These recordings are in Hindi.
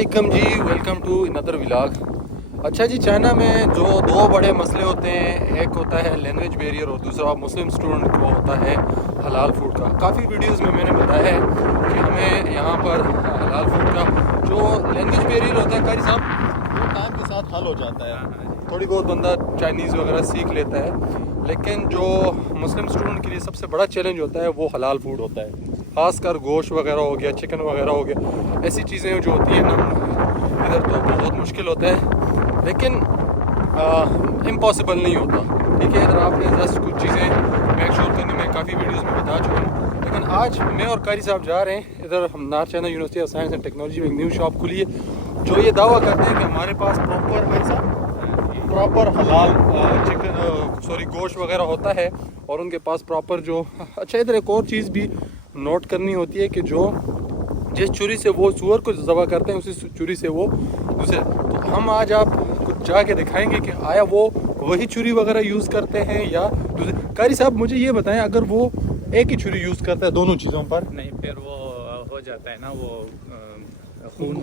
वेलकम जी, वेलकम टू अनदर व्लॉग। अच्छा जी, चाइना में जो दो बड़े मसले होते हैं, एक होता है लैंग्वेज बैरियर और दूसरा मुस्लिम स्टूडेंट को होता है हलाल फूड का। काफ़ी वीडियोस में मैंने बताया है कि हमें यहाँ पर हलाल फूड का जो लैंग्वेज बैरियर होता है कारी साहब, वो टाइम के साथ हल हो जाता है। थोड़ी बहुत बंदा चाइनीज़ वगैरह सीख लेता है, लेकिन जो मुस्लिम स्टूडेंट के लिए सबसे बड़ा चैलेंज होता है वो हलाल फूड होता है। ख़ासकर गोश्त वगैरह हो गया, चिकन वगैरह हो गया, ऐसी चीज़ें जो होती हैं ना इधर, तो बहुत मुश्किल होता है, लेकिन इम्पॉसिबल नहीं होता। ठीक है, इधर आपने जस्ट कुछ चीज़ें मेक श्योर करने में काफ़ी वीडियोस में बता चुका हूँ। लेकिन आज मैं और कारी साहब जा रहे हैं इधर, हम north China university of science and technology में एक न्यू शॉप खुली है जो ये दावा करते हैं कि हमारे पास प्रॉपर हलाल चिकन गोश्त वगैरह होता है, और उनके पास प्रॉपर जो अच्छा, इधर एक और चीज़ भी नोट करनी होती है कि जो जिस छुरी से वो सूअर को ज़बह करते हैं उसी छुरी से वो दूसरे, तो हम आज आप कुछ जाके दिखाएंगे कि आया वो वही छुरी वगैरह यूज़ करते हैं या दूसरे। कारी साहब मुझे ये बताएं, अगर वो एक ही छुरी यूज़ करता है दोनों चीज़ों पर, नहीं फिर वो हो जाता है ना, वो खून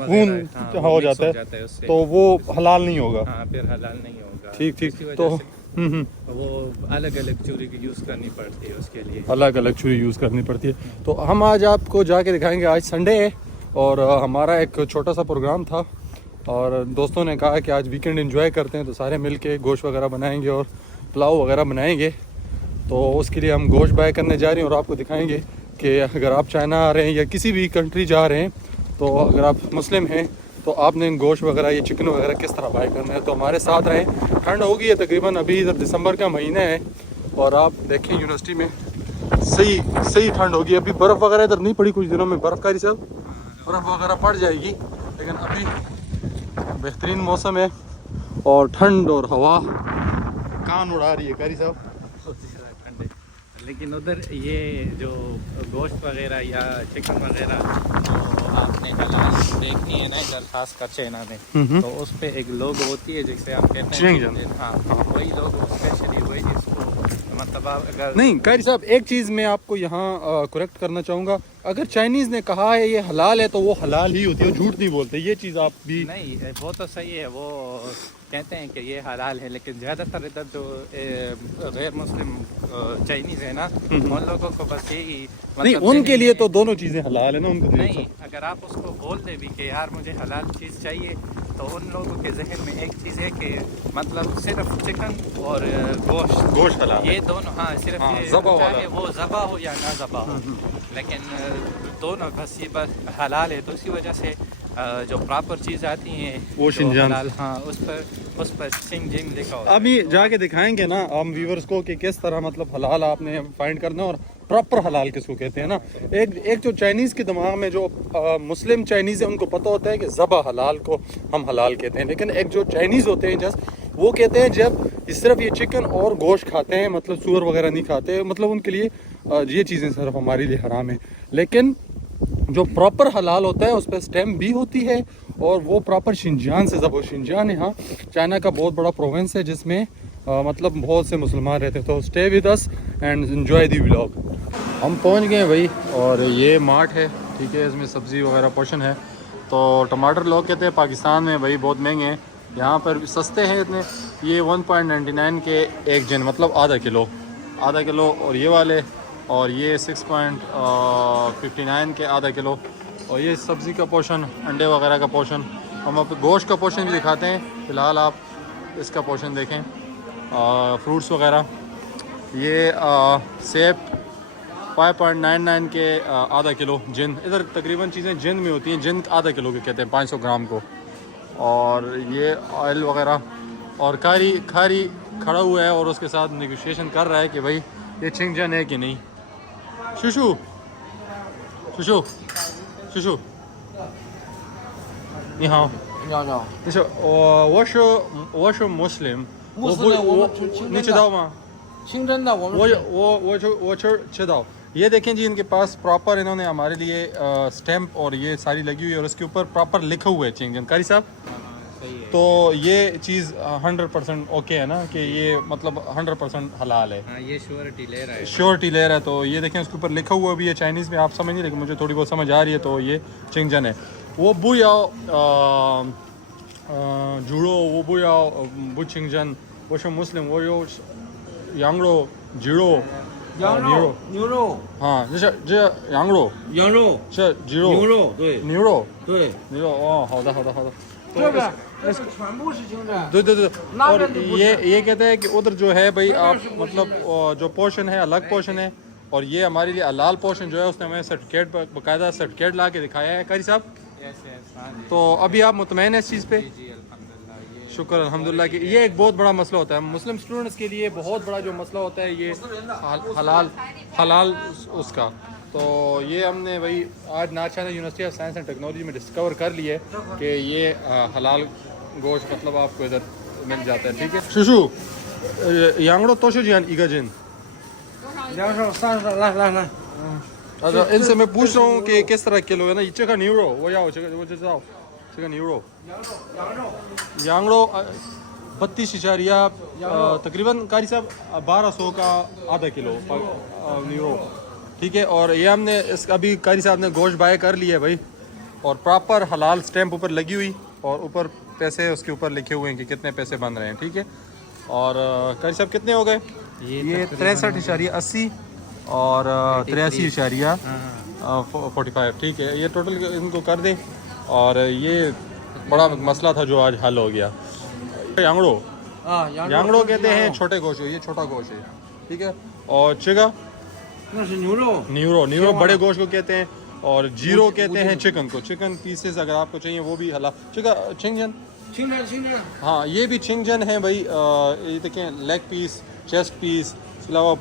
हो जाता है उससे, तो वो हलाल नहीं होगा। हाँ, फिर हलाल नहीं होगा। ठीक, तो वो अलग अलग चूरी की यूज़ करनी पड़ती है, उसके लिए अलग अलग छुरी यूज़ करनी पड़ती है। तो हम आज आपको जाके दिखाएंगे। आज संडे है और हमारा एक छोटा सा प्रोग्राम था, और दोस्तों ने कहा कि आज वीकेंड एंजॉय करते हैं, तो सारे मिल के गोश्त वगैरह बनाएंगे और पुलाव वगैरह बनाएंगे। तो उसके लिए हम गोश्त बाय करने जा रहे हैं और आपको दिखाएंगे कि अगर आप चाइना आ रहे हैं या किसी भी कंट्री जा रहे हैं, तो अगर आप मुस्लिम हैं तो आपने गोश्त वगैरह या चिकन वगैरह किस तरह बाय करना है। तो हमारे साथ रहें। ठंड होगी है तकरीबन, अभी इधर दिसंबर का महीना है और आप देखें यूनिवर्सिटी में सही ठंड होगी। अभी बर्फ़ वगैरह इधर नहीं पड़ी, कुछ दिनों में बर्फ़कारी सब बर्फ़ वगैरह पड़ जाएगी, लेकिन अभी बेहतरीन मौसम है और ठंड और हवा कान उड़ा रही है कारी साहब। लेकिन उधर ये जो गोश्त वगैरह या चिकन वगैरह तो आपने हलाल देखनी है ना इधर, खास कर चाइना में, तो उस पे एक लोगो होती है जिसे आप कहते हैं, हाँ, वही लोगो स्पेशली वही जिसको मतलब आप अगर नहीं कारी साहब, एक चीज़ मैं आपको यहाँ करेक्ट करना चाहूँगा। अगर चाइनीज़ ने कहा है ये हलाल है तो वो हलाल ही होती है, झूठ नहीं बोलते। ये चीज़ आप भी नहीं, वो तो सही है, वो कहते हैं कि ये हलाल है, लेकिन ज़्यादातर इधर जो गैर मुस्लिम चाइनीज़ है ना, उन लोगों को बस यही नहीं, उनके लिए तो दोनों चीज़ें हलाल है ना उनको। नहीं, अगर आप उसको बोल दे भी कि यार मुझे हलाल चीज़ चाहिए, तो उन लोगों के जहन में एक चीज़ है कि मतलब सिर्फ चिकन और गोश्त हलाल, ये दोनों, हाँ, सिर्फ ये चाहे वो ज़बा हो या ना ज़बा हो, लेकिन दोनों बस ये बस हलाल है। तो इसी वजह से जो प्रॉपर चीज़ आती हैं वो शिनजान, हाँ, उस पर शिनजान लिखा होता है। अभी जाके दिखाएंगे ना हम व्यूवर्स को कि किस तरह मतलब हलाल आपने फाइंड करना और प्रॉपर हलाल किसको कहते हैं ना। एक जो चाइनीज़ के दिमाग में जो मुस्लिम चाइनीज़ है उनको पता होता है कि ज़बा हलाल को हम हलाल कहते हैं, लेकिन एक जो चाइनीज़ होते हैं जस्ट वो कहते हैं जब सिर्फ ये चिकन और गोश्त खाते हैं, मतलब सूअर वगैरह नहीं खाते, मतलब उनके लिए ये चीज़ें सिर्फ हमारे लिए हराम है। लेकिन जो प्रॉपर हलाल होता है उस पर स्टैम्प भी होती है और वो प्रॉपर शिनजान से ज़बह। शिनजान यहाँ चाइना का बहुत बड़ा प्रोविंस है जिसमें मतलब बहुत से मुसलमान रहते हैं। तो stay with us and enjoy the vlog. हम पहुँच गए भाई, और ये मार्ट है, ठीक है, इसमें सब्ज़ी वगैरह पोर्शन है। तो टमाटर लोग कहते हैं पाकिस्तान में भाई बहुत महंगे हैं, यहाँ पर भी सस्ते हैं इतने। ये 1.99 के एक जन, मतलब आधा किलो, और ये वाले, और ये 6.59 के आधा किलो, और ये सब्ज़ी का पोर्शन, अंडे वगैरह का पोर्शन। हम आप गोश्त का पोर्शन भी दिखाते हैं, फ़िलहाल आप इसका पोर्शन देखें। फ्रूट्स वगैरह, ये सेब 5.99 के आधा किलो। जिन इधर तकरीबन चीज़ें जिन में होती हैं, जिन आधा किलो के कहते हैं 500 ग्राम को। और ये ऑयल वगैरह, और खारी खड़ा हुआ है और उसके साथ नेगोशिएशन कर रहा है कि भाई ये चिंगजन है कि नहीं। शुशु你好，你好，你好。就是我是 Muslim， 穆斯林，我们清真的，你知道吗？清真的，我们我知道। ये देखें जी, इनके पास प्रॉपर इन्होंने हमारे लिए स्टैम्प और ये सारी लगी हुई है और उसके ऊपर प्रॉपर लिखा हुआ है चिंगजन। कारी साहब, तो ये चीज़ 100% ओके है ना, कि ये मतलब 100% हलाल है। हाँ, ये श्योरिटी ले रहा है, श्योरिटी ले रहा है। तो ये देखें उसके ऊपर लिखा हुआ भी है चाइनीज़ में, आप समझ नहीं, लेकिन मुझे थोड़ी बहुत समझ आ रही है। तो ये चिंगजन है। वो बुयाओ जुड़ो वो बुयाओ बुचिंगजन वो शो मुस्लिम वो यो यांगरो जिरो 羊肉、牛肉、 हाँ这羊肉羊肉、这鸡肉牛肉，对牛肉对，牛肉哦好的好的好的तो 这个这个全部是清真。 दो दो दो ना और करने पूछा। ये कहते हैं कि उधर जो है भाई आप मतलब जो पोर्शन है अलग पोर्शन है और ये हमारे लिए हलाल पोर्शन जो है उसने हमें सर्टिफिकेट बाकायदा सर्टिफिकेट ला के दिखाया है कारी साहब तो अभी आप मुतमईन है इस चीज़ पे शुक्र अल्हम्दुलिल्लाह कि ये एक बहुत बड़ा मसला होता है मुस्लिम स्टूडेंट्स के लिए बहुत बड़ा जो मसला होता है ये हलाल हलाल उसका तो ये हमने वही आज नाचना university of science and technology में डिस्कवर कर लिए कि ये हलाल गोश्त मतलब आपको इधर मिल जाता है ठीक है शुशु यांगड़ो तोशो जियान इगाजिन 羊肉30，来来来， अच्छा इनसे मैं पूछ रहा हूँ कि किस तरह किलो है ना ये का न्यूरो वो या वो जाओ का न्यूरो 羊肉， यांगड़ो 32 इशारिया तकरीबन कारी साहब 1200 का आधा किलो न्यूरो ठीक है और ये हमने इस अभी कारी साहब ने गोश्त बाय कर लिया है भाई और प्रॉपर हलाल स्टैंप ऊपर लगी हुई और ऊपर पैसे उसके ऊपर लिखे हुए हैं कि कितने पैसे बन रहे हैं ठीक है और कारी साहब कितने हो गए ये 63.80 और 83.45 ठीक है ये टोटल इनको कर दें और ये बड़ा मसला था जो आज हल हो गया यांगड़ो 啊，羊肉。 यांगड़ो कहते हैं छोटे गोश्त ये छोटा गोश्त है ठीक है और चिगा 那是牛肉。 न्यूरो न्यूरो बड़े गोश्त को कहते हैं और जीरो कहते हैं चिकन को चिकन पीसेस अगर आपको चाहिए वो भी हला चिका चिंगजन 清真清真。 हाँ ये भी चिंगजन है भाई ये देखें लेग पीस चेस्ट पीस इसके अलावा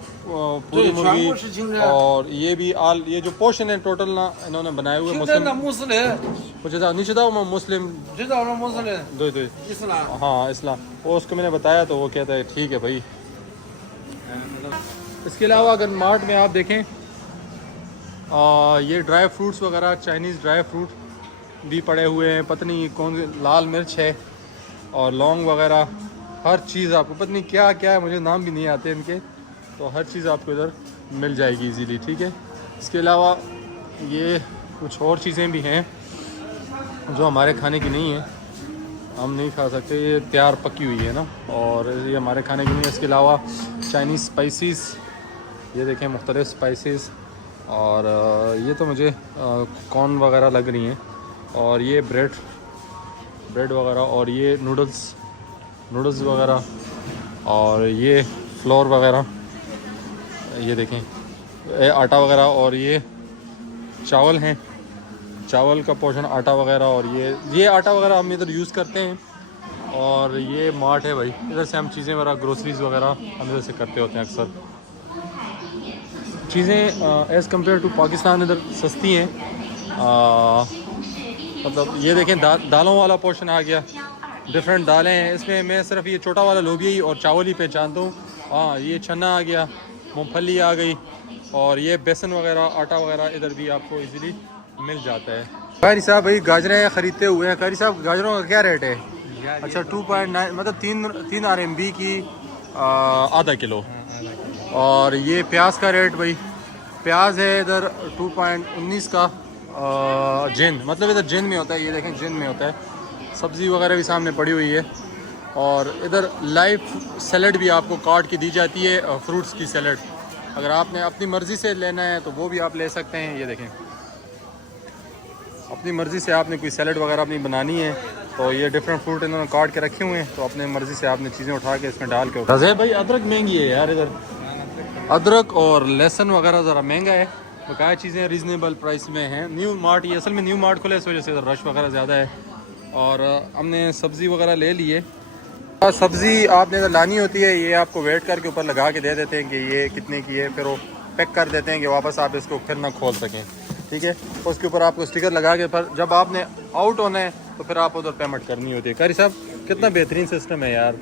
पूरी तो मुर्गी全部是清真 और ये भी आल ये जो पोर्शन है टोटल ना इन्होंने बनाए हुए 清真的 मुस्लिम 穆斯林， मुझे नीचे था मुस्लिम 知道了穆斯林， दो दो 伊斯兰。 हाँ इस्लाम वो उसको मैंने बताया तो वो कहता है ठीक है भाई इसके अलावा अगर मार्ट में आप देखें ये ड्राई फ्रूट्स वगैरह चाइनीज़ ड्राई फ्रूट भी पड़े हुए हैं पता नहीं कौन लाल मिर्च है और लौंग वगैरह हर चीज़ आपको पता नहीं क्या क्या है मुझे नाम भी नहीं आते इनके तो हर चीज़ आपको इधर मिल जाएगी इजीली ठीक है इसके अलावा ये कुछ और चीज़ें भी हैं जो हमारे खाने की नहीं है हम नहीं खा सकते ये तैयार पकी हुई है ना और ये हमारे खाने की नहीं है इसके अलावा चाइनीज़ स्पाइसेस ये देखें मुख्तलिफ़ स्पाइसेस और ये तो मुझे कॉर्न वगैरह लग रही हैं और ये ब्रेड वगैरह और ये नूडल्स वगैरह और ये फ्लोर वगैरह ये देखें ये आटा वगैरह और ये चावल हैं चावल का पोर्शन आटा वगैरह और ये आटा वगैरह हम इधर यूज़ करते हैं और ये मार्ट है भाई इधर से हम चीज़ें वगैरह ग्रोसरीज वगैरह हम इधर से करते होते हैं अक्सर चीज़ें एज़ कम्पेयर टू पाकिस्तान इधर सस्ती हैं मतलब ये देखें दालों वाला पोर्शन आ गया डिफरेंट दालें हैं इसमें मैं सिर्फ ये छोटा वाला लोबिया ही और चावल ही पहचानता हूँ हाँ ये चना आ गया मूंगफली आ गई और ये बेसन वगैरह आटा वगैरह इधर भी आपको इजीली मिल जाता है कारी साहब भाई गाजरें ख़रीदते हुए हैं कारी साहब गाजरों का क्या रेट है अच्छा 2.9 मतलब 3 RMB की आधा किलो और ये प्याज का रेट भाई प्याज है इधर 2.19 का जिन मतलब इधर जिन में होता है ये देखें जिन में होता है सब्ज़ी वगैरह भी सामने पड़ी हुई है और इधर लाइव सैलड भी आपको काट के दी जाती है फ्रूट्स की सैलड अगर आपने अपनी मर्ज़ी से लेना है तो वो भी आप ले सकते हैं ये देखें अपनी मर्ज़ी से आपने कोई सैलड वगैरह अपनी बनानी है तो ये डिफरेंट फ्रूट इन्होंने काट के रखे हुए हैं तो अपने मर्ज़ी से आपने चीज़ें उठा के इसमें डाल के रज़े भाई अदरक महंगी है यार इधर अदरक और लहसुन वगैरह ज़रा महंगा है बकाया चीज़ें रीज़नेबल प्राइस में हैं न्यू मार्ट ये असल में न्यू मार्ट खुले इस वजह से इधर रश वगैरह ज़्यादा है और हमने सब्ज़ी वगैरह ले ली है सब्ज़ी आपने इधर लानी होती है ये आपको वेट करके ऊपर लगा के दे देते हैं कि ये कितने की है फिर वो पैक कर देते हैं कि वापस आप इसको फिर ना खोल सकें ठीक है उसके ऊपर आपको स्टिकर लगा के पर जब आपने आउट होना है तो फिर आप उधर पेमेंट करनी होती है कारी साहब कितना बेहतरीन सिस्टम है यार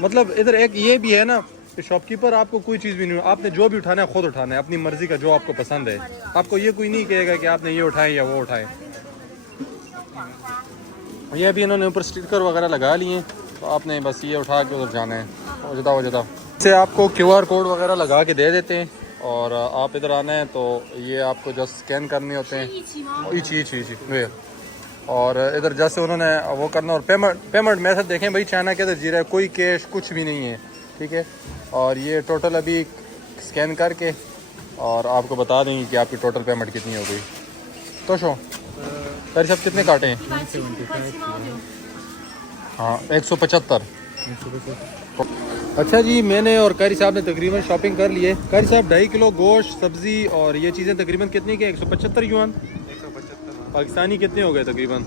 मतलब इधर एक ये भी है ना कि शॉपकीपर आपको कोई चीज़ भी नहीं आपने जो भी उठाना है खुद उठाना है अपनी मर्ज़ी का जो आपको पसंद है आपको ये कोई नहीं कहेगा कि आपने ये उठाएं या वो उठाएं ये अभी इन्होंने ऊपर स्टिकर वगैरह लगा लिए हैं तो आपने बस ये उठा के उधर जाना है हो जाता इससे आपको QR कोड वगैरह लगा के दे देते हैं और आप इधर आना है तो ये आपको जस्ट स्कैन करने होते हैं इची वे और इधर जैसे उन्होंने वो करना और पेमेंट मेथड देखें भाई, चाइना के अंदर जी रहा है, कोई कैश कुछ भी नहीं है, ठीक है। और ये टोटल अभी स्कैन करके और आपको बता देंगे कि आपकी टोटल पेमेंट कितनी हो गई। तो शो सर सब कितने काटे हैं? हाँ 175। अच्छा जी, मैंने और कारी साहब ने तकरीबन शॉपिंग कर लिए। कारी साहब 2.5 किलो गोश्त, सब्ज़ी और ये चीज़ें तकरीबन कितनी के? 175 युआन। 175 पाकिस्तानी कितने हो गए? तकरीबन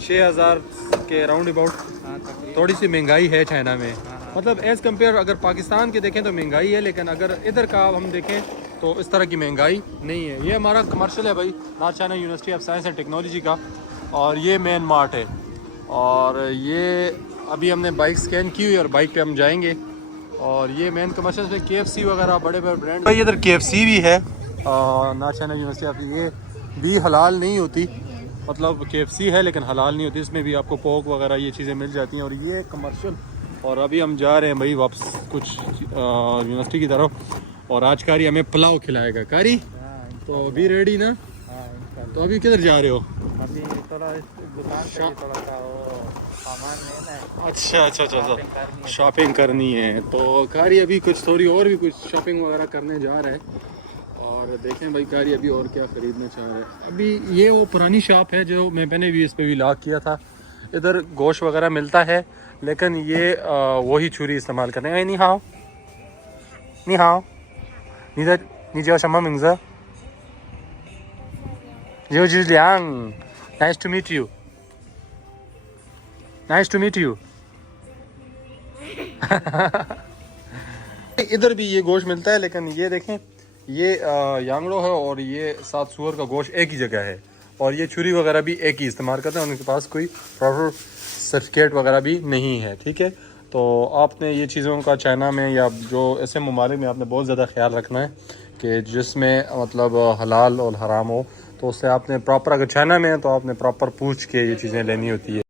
6000 के राउंड अबाउट। थोड़ी सी महंगाई है चाइना में, मतलब एज़ कम्पेयर अगर पाकिस्तान के देखें तो महंगाई है, लेकिन अगर इधर का हम देखें तो इस तरह की महंगाई नहीं है। ये हमारा कमर्शियल है भाई, north China university of science and technology का, और ये मेन मार्ट है। और ये अभी हमने बाइक स्कैन की हुई और बाइक पे हम जाएंगे। और ये मेन कमर्शियल में KFC वगैरह बड़े बड़े ब्रांड भाई, इधर KFC भी है नॉर्थ चाइना यूनिवर्सिटी ऑफ, ये भी हलाल नहीं होती, मतलब KFC है लेकिन हलाल नहीं होती, इसमें भी आपको पोक वगैरह ये चीज़ें मिल जाती हैं। और ये कमर्शियल। और अभी हम जा रहे हैं भाई वापस कुछ यूनिवर्सिटी की तरफ, और आज कारी हमें पुलाव खिलाएगा। कारी तो अभी रेडी ना? तो अभी किधर जा रहे हो? अभी थोड़ा दुकान से थोड़ा सा वो सामान लेना है। अच्छा शॉपिंग करनी है। तो कारी अभी कुछ थोड़ी और भी कुछ शॉपिंग वगैरह करने जा रहा है। और देखें भाई कारी अभी और क्या ख़रीदना चाह रहा है। अभी ये वो पुरानी शॉप है जो मैं मैंने भी इस पर भी लॉक किया था। इधर गोश्त वगैरह मिलता है, लेकिन ये वही छुरी इस्तेमाल करते हैं। नहीं हाँ नहीं हाँ你叫什么名字？刘志良 ，Nice to meet you. Nice to meet you. इधर भी ये गोश्त मिलता है, लेकिन ये देखें ये यांगड़ो है और ये सात सुअर का गोश्त एक ही जगह है, और ये छुरी वगैरह भी एक ही इस्तेमाल करते हैं। उनके पास कोई प्रॉपर सर्टिफिकेट वगैरह भी नहीं है, ठीक है। तो आपने ये चीज़ों का चाइना में या जो ऐसे ममालिक में आपने बहुत ज़्यादा ख्याल रखना है कि जिसमें मतलब हलाल और हराम हो, तो उससे आपने प्रॉपर, अगर चाइना में है तो आपने प्रॉपर पूछ के ये चीज़ें लेनी होती है।